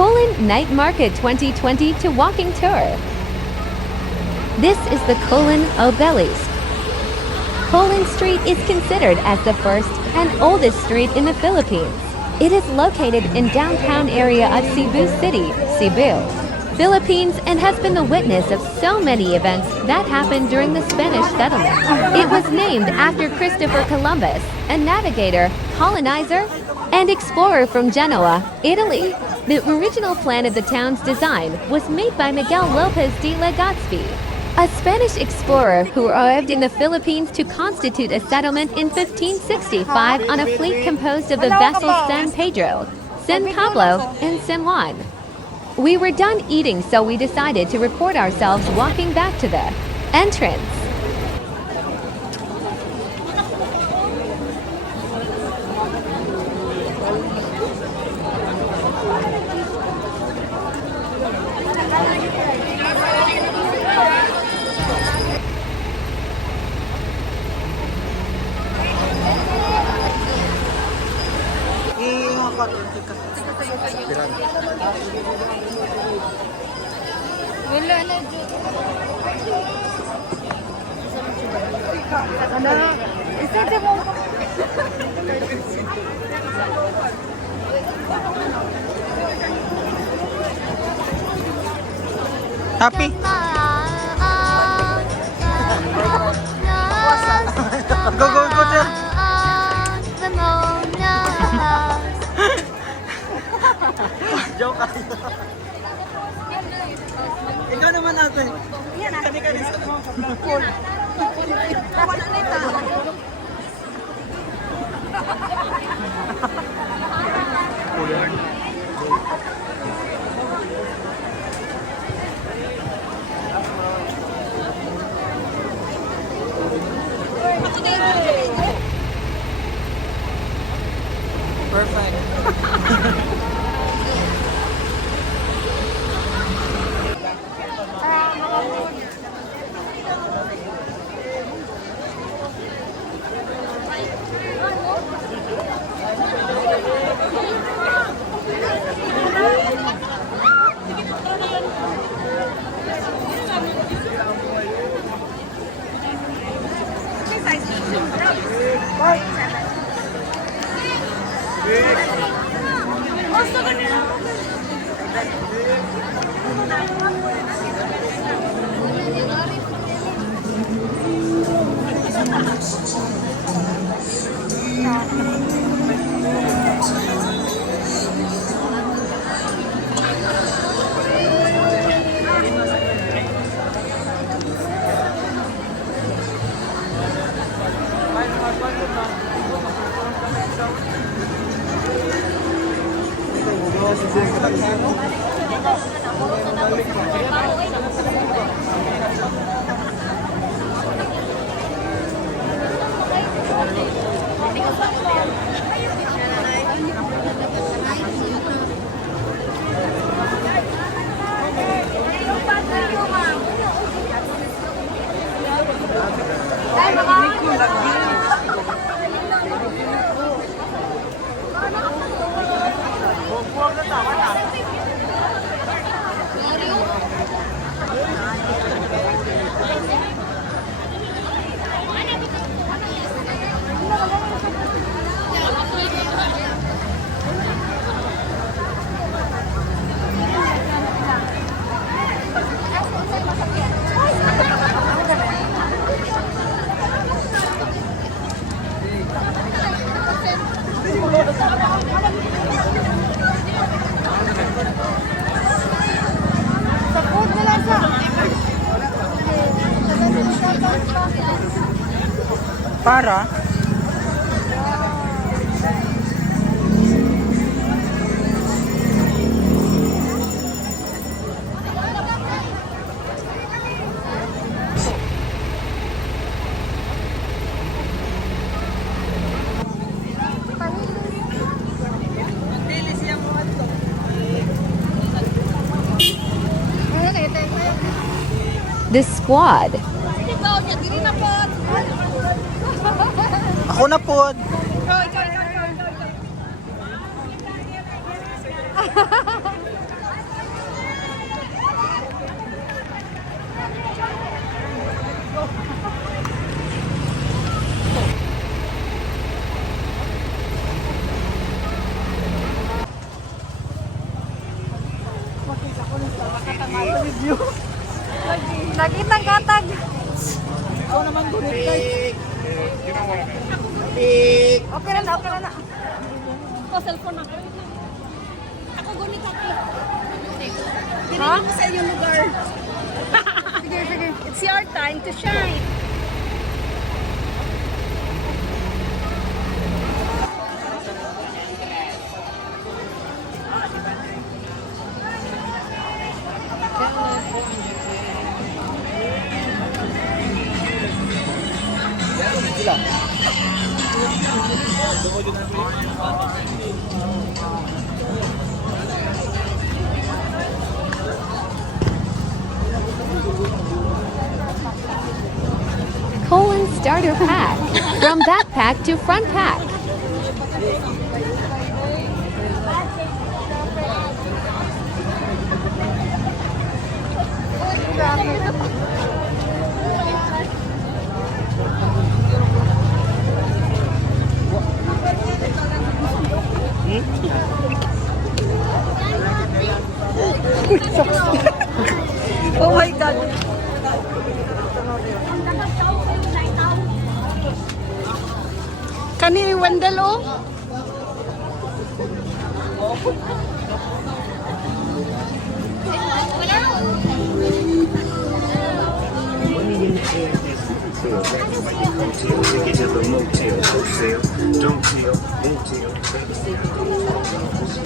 Colon Night Market 2020 to Walking Tour. This is the Colon Obelisk. Colon Street is considered as the first and oldest street in the Philippines. It is located in downtown area of Cebu City, Cebu, Philippines, and has been the witness of so many events that happened during the Spanish settlement. It was named after Christopher Columbus, a navigator, colonizer, and explorer from Genoa, Italy. The original plan of the town's design was made by Miguel Lopez de Legazpi, a Spanish explorer who arrived in the Philippines to constitute a settlement in 1565 on a fleet composed of the vessels San Pedro, San Pablo, and San Juan. We were done eating, so we decided to report ourselves walking back to the entrance. Wala na ano? Isipin mo. Happy? Go, go, go, sir. Joke ka. Ikaw naman natin. Kani-kani sa pool. Wala na ito. Perfect. Para? The Squad. Ako na po. Review. Nakitang katag. Ako naman gunit guys. Okay na, okay na. Ako, cellphone ako. Ako gunit ako. Ha? Pinili ko sa inyong lugar. Sige, sige. It's your time to shine. Colon starter pack. From backpack to front pack. Oh my God. Kani Wendell oh.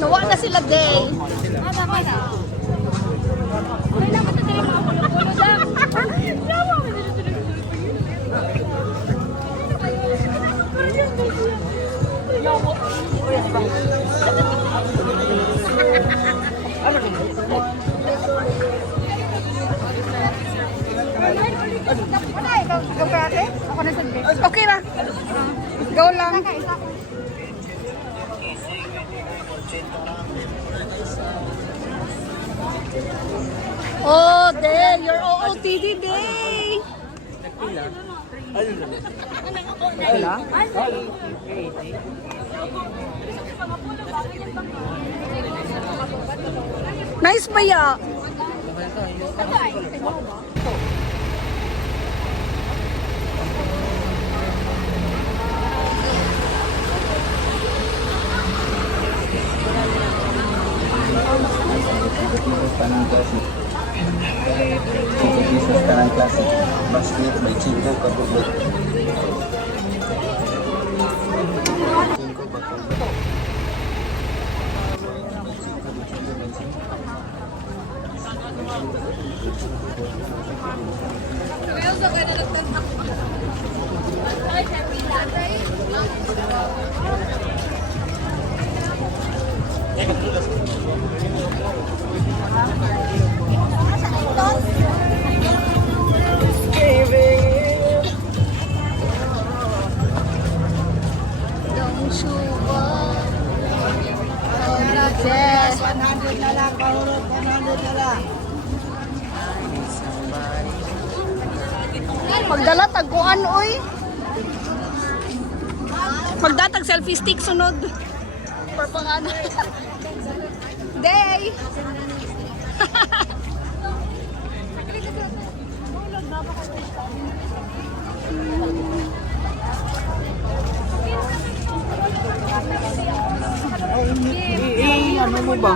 Nawa na sila day. Okay na. Go lang. Oh, day. Your OOTD day. Nice ba ya? Sekarang klasik basket may cingko kabubot. Yes, 100 na lang, kahulog, 100 na lang. Magdala tagkuan, oy. Magdatag selfie stick sunod. For pangano. Day. Ano mo ba?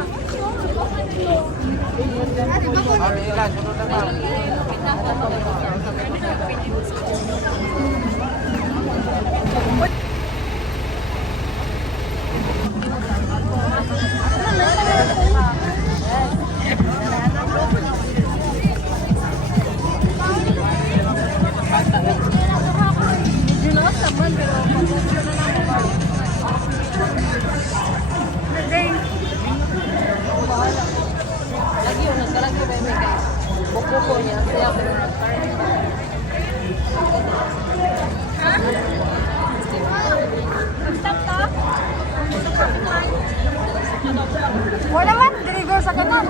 Wala man, deliver sa kanan.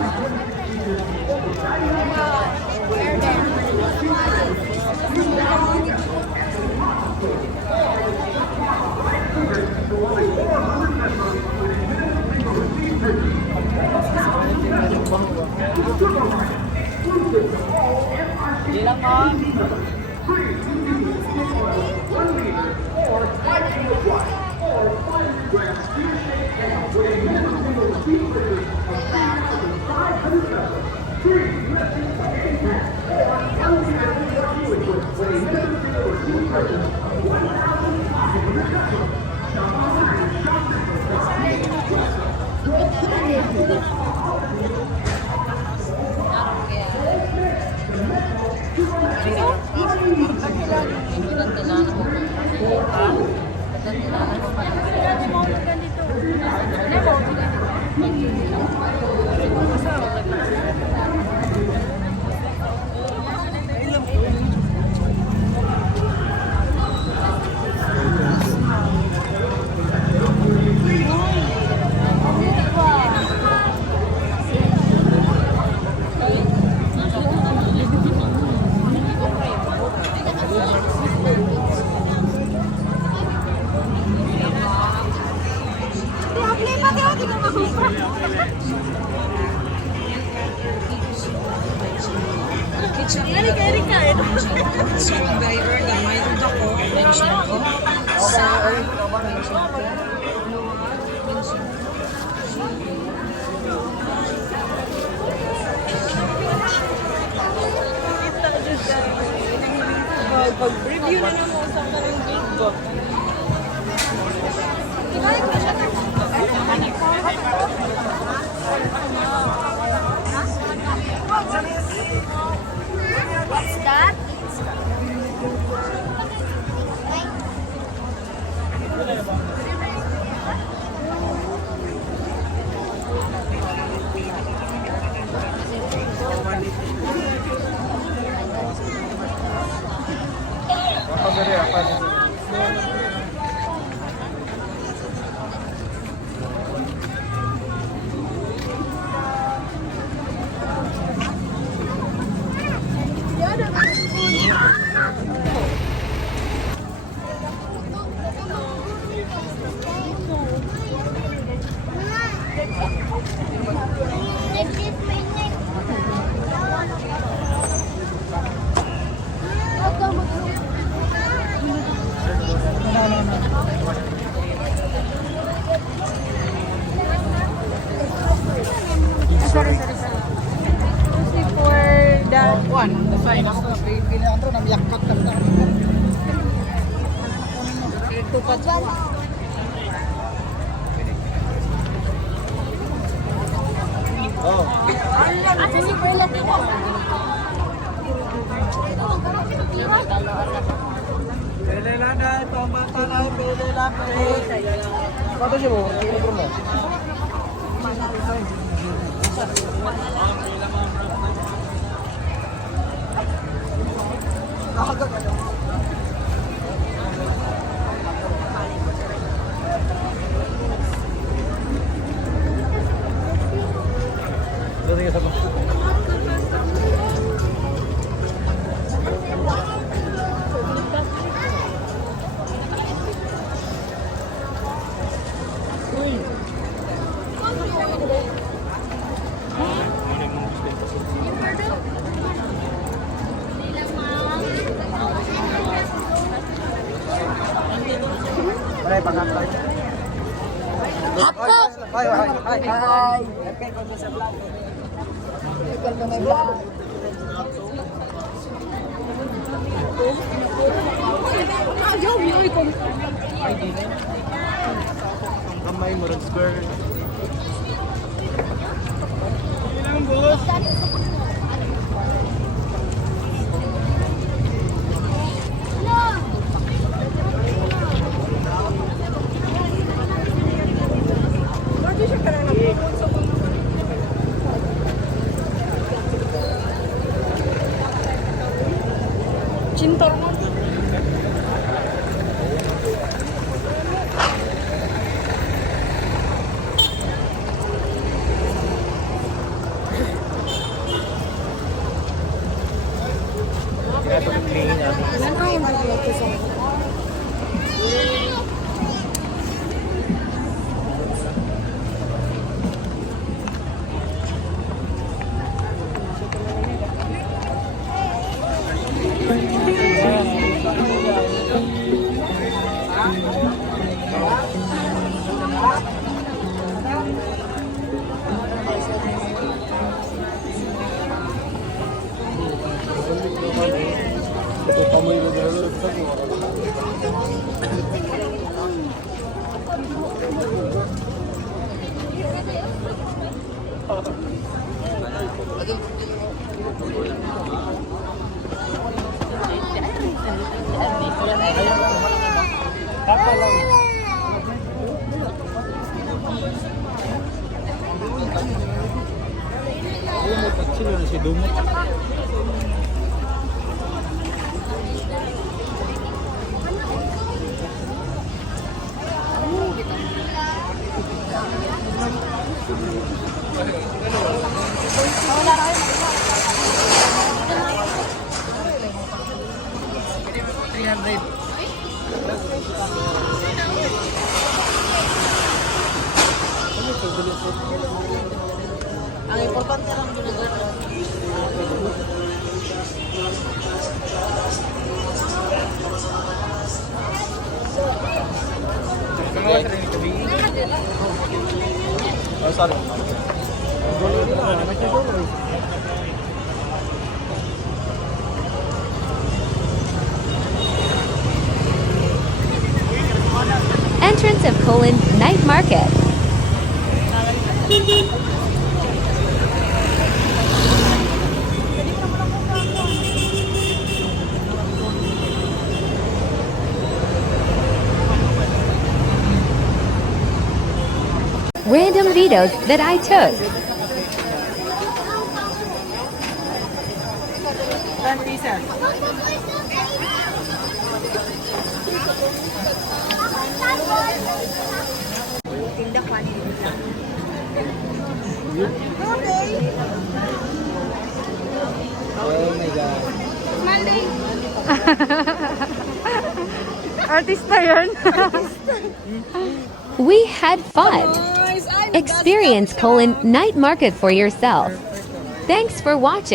So, driver na mayroon ako, mention ko, sa pag-review na nyo mo sa karang gig ko. What's that? Sorry. Kasi for that one, the sign. Pili ang na miyakot ka na. Tupat siya. Oh. Kasi po lang dito. Pili lang na ito, mata na, pili lang. Pato siya mo? Kilo mo? Dito ka sa Hi. Welcome sa vlog. Welcome to my vlog. Kamay mo rin skirt. Ilang boss? Cinta. Ang importante lang dito. Oh, sorry. Entrance of Colon Night Market. Random videos that I took. 10 pieces. Tindak Oh my God. Artista yun. We had fun. Experience Colon Night Market for yourself. Thanks for watching.